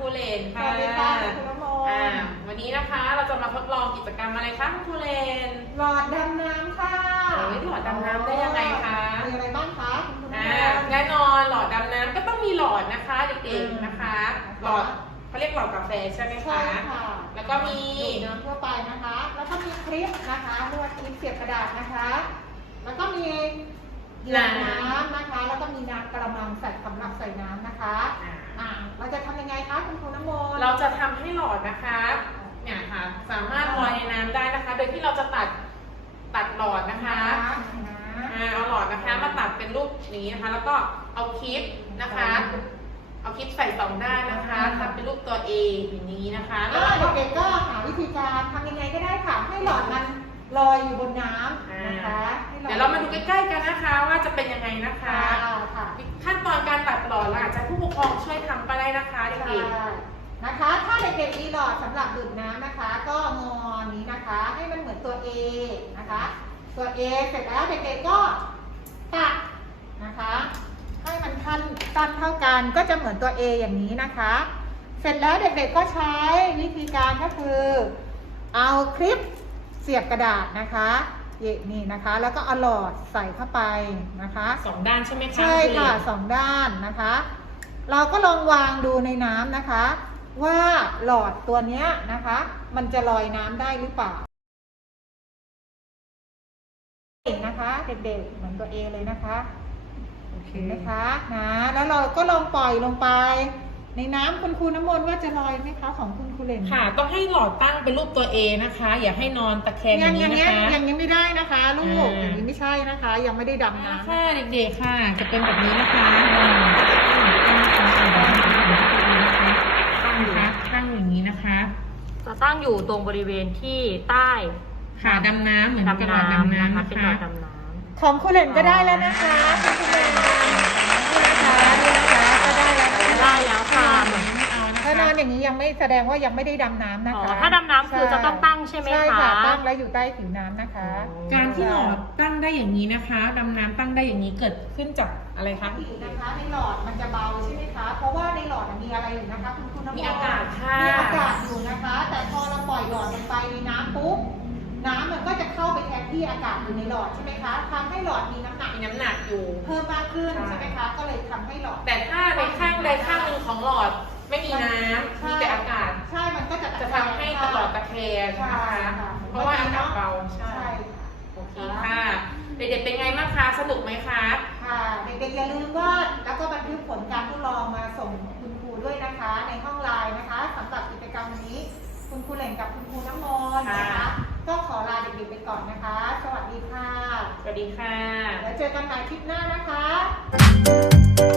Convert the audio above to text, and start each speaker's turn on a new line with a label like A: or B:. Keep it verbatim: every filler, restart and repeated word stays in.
A: ครูเลนค่ะ
B: สวัสดีค่ะคุณน้ำมน
A: อ่า
B: ต์
A: วันนี้นะคะเราจะมาทดลองกิจกรรมอะไรคะคุณครูเลน
B: หลอดดำน้ำค่ะ
A: เฮ้ยหลอดดำน้ำได้ยังไงคะ
B: มีอะไรบ้างคะคุณน้ำม
A: อ่าน
B: ต์
A: แน่นอนหลอดดำน้ำก็ต้องมีหลอดนะคะเด็กๆนะคะ หลอดเขาเรียกหลอดกาแฟใช่ไหม
B: ใช่
A: คะ
B: ค่ะ
A: แล้วก็มี
B: ดูดน้ำทั่วไปนะคะ แล้วก็มีคลิปนะคะนวดคลิปเสียบกระดาษนะคะ แล้วก็มีเหยือกน้ำนะคะ แล้วก็มีน้ำกระมังใส่สำหรับใส่น้ำนะคะ
A: อ่า
B: อ่าเราจะทำยังไงคะคุณครูน้ำมนต์
A: เราจะทำให้หลอดนะคะเนี่ยค่ะสามารถลอยในน้ำได้นะคะ โดยที่เราจะตัดตัดหลอดนะคะ
B: นะ
A: อ่าเอาหลอดนะคะมาตัดเป็นรูปนี้นะคะ แล้วก็เอาคลิปนะคะ เอาคลิปใส่สองด้านนะคะทำเป็นรูปตัว A อย่างนี้นะคะ
B: เออเด็กๆก็หาวิธีการทำยังไงก็ได้ค่ะให้หลอดมันลอยอยู่บนน้ำนะคะให้หอ
A: เดี๋ยวเรามาดูใกล้ๆกันนะคะ ว่าจะเป็นยังไงนะคะ
B: ค่ะค่ะ
A: ขั้นตอนการตัดหลอดเราอาจจะให้ผู้ปกครองช่วยทำก็ได้นะคะเด็
B: ใช่
A: ก
B: นะคะ ถ้าเด็กๆมีหลอดสำหรับดูดน้ำนะคะ ก็งอนี้นะคะ ให้มันเหมือนตัว A นะคะ ตัว A เสร็จแล้วเด็กๆก็ตัดนะคะ ให้มันทันตันเท่ากันก็จะเหมือนตัว A อย่างนี้นะคะ เสร็จแล้วเด็กๆก็ใช้วิธีการก็คือ เอาคลิปเสียบกระดาษนะคะนี่นะคะ แล้วก็เอาหลอดใส่เข้าไปนะคะ
A: ๆสองด้านใช่ไหมคะ
B: ใช่ค่ะ
A: ณ
B: สองด้านนะคะ เราก็ลองวางดูในน้ำนะคะ ว่าหลอดตัวเนี้ยนะคะ มันจะลอยน้ำได้หรือเปล่าเห็นนะคะ เด็กๆเหมือนตัวเอเลยนะคะ
A: โอเค
B: เห็นไหมคะนะแล้วเราก็ลองปล่อยลงไป ในน้ำคุณครูน้ำมนต์ว่าจะลอยไหมคะของคุณครูเล่น
A: ค่ะต้องให้หลอดตั้งเป็นรูปตัว A นะคะ อย่าให้นอนตะแคงอ
B: ยั
A: ย่าง ง
B: อ
A: นี้
B: ย่าง
A: นะ
B: เงี้ย
A: คะ
B: ยังยังไม่ได้นะคะลูก
A: อ่า
B: อย่างนี้ไม่ใช่นะคะ ยังไม่ได้ดำน้ำ
A: ค่ะเด็กๆค่ะ จะเป็นแบบนี้นะคะตั้งนะคะตั้งอย่างนี้นะคะ
C: จะตั้งอยู่ตรงบริเวณที่ใต้
A: ค่ะดำน้ำเหมือนกระดาษ
C: ดำ
A: ดำ
C: น้ำ
A: น้ำ
C: นะคะ
A: นะ
C: เป็นหล
A: คะ
C: อดดำน้ำ
B: ของคุณเล่นก็ได้แล้วนะคะคุณครูเล่นนี่นะคะนี่นะคะก็ได้แล้วนะคะ
C: ได้แล้วค่ะ
A: ไม่เอานะ
B: ถ้านอน
A: คะ
B: อย่างนี้ยังไม่แสดงว่ายังไม่ได้ดำน้ำนะ
C: อ๋อ
B: คะ
C: ถ้าดำน้ำคือจะต้องตั้งใช่ไหม
B: ใช่
C: คะ
B: ค่ะตั้งแล้วอยู่ใต้ผิวน้ำนะคะ
A: การที่หลอดตั้งได้อย่างนี้นะคะดำน้ำตั้งได้อย่างนี้เกิดขึ้นจากอะไรคะ
B: ผิวนะคะในหลอดมันจะเบาใช่ไหมคะ เพราะว่าในหลอดมีอะไรอยู่นะคะคุณคุณน้ำ
A: มีอากาศค่ะ
B: มีอากาศอยู่นะคะ แต่พอเราปล่อยหลอดลงไปในน้ำปุ๊บน้ำมันก็จะเข้าไปแทนที่อากาศอยู่ในหลอดใช่ไหมคะทำให้หลอดมีน้ำหนัก
A: มีน้ำหนักอยู่
B: เพิ่มมากขึ้นใช่ไหมคะ ก็เลยทำให้หลอด
A: แต่ถ้าในข้างใดข้างหนึ่งของหลอดไม่มีน้ำมีแต่อากาศ
B: ใช่มันก็จะ
A: จะทำให้หลอดตะแคงนะคะ เพราะว่าอากาศเบาใช่
B: ใช่
A: โอเคค่ะ เด็กๆเป็นไงบ้างคะ สนุกไหมคะ
B: ค่ะเด็กๆอย่าลืมวาดแล้วก็บันทึกผลการทดลองมาส่งคุณครูด้วยนะคะ ในห้องไลน์นะคะสำหรับกิจกรรมนี้ คุณครูเหล่งกับคุณครูน้ำมนต์นะคะก็ขอลาเด็กๆไปก่อนนะคะ สวัสดีค่ะ
A: สวัสดีค่ะ
B: แล้วเจอกันใหม่คลิปหน้านะคะ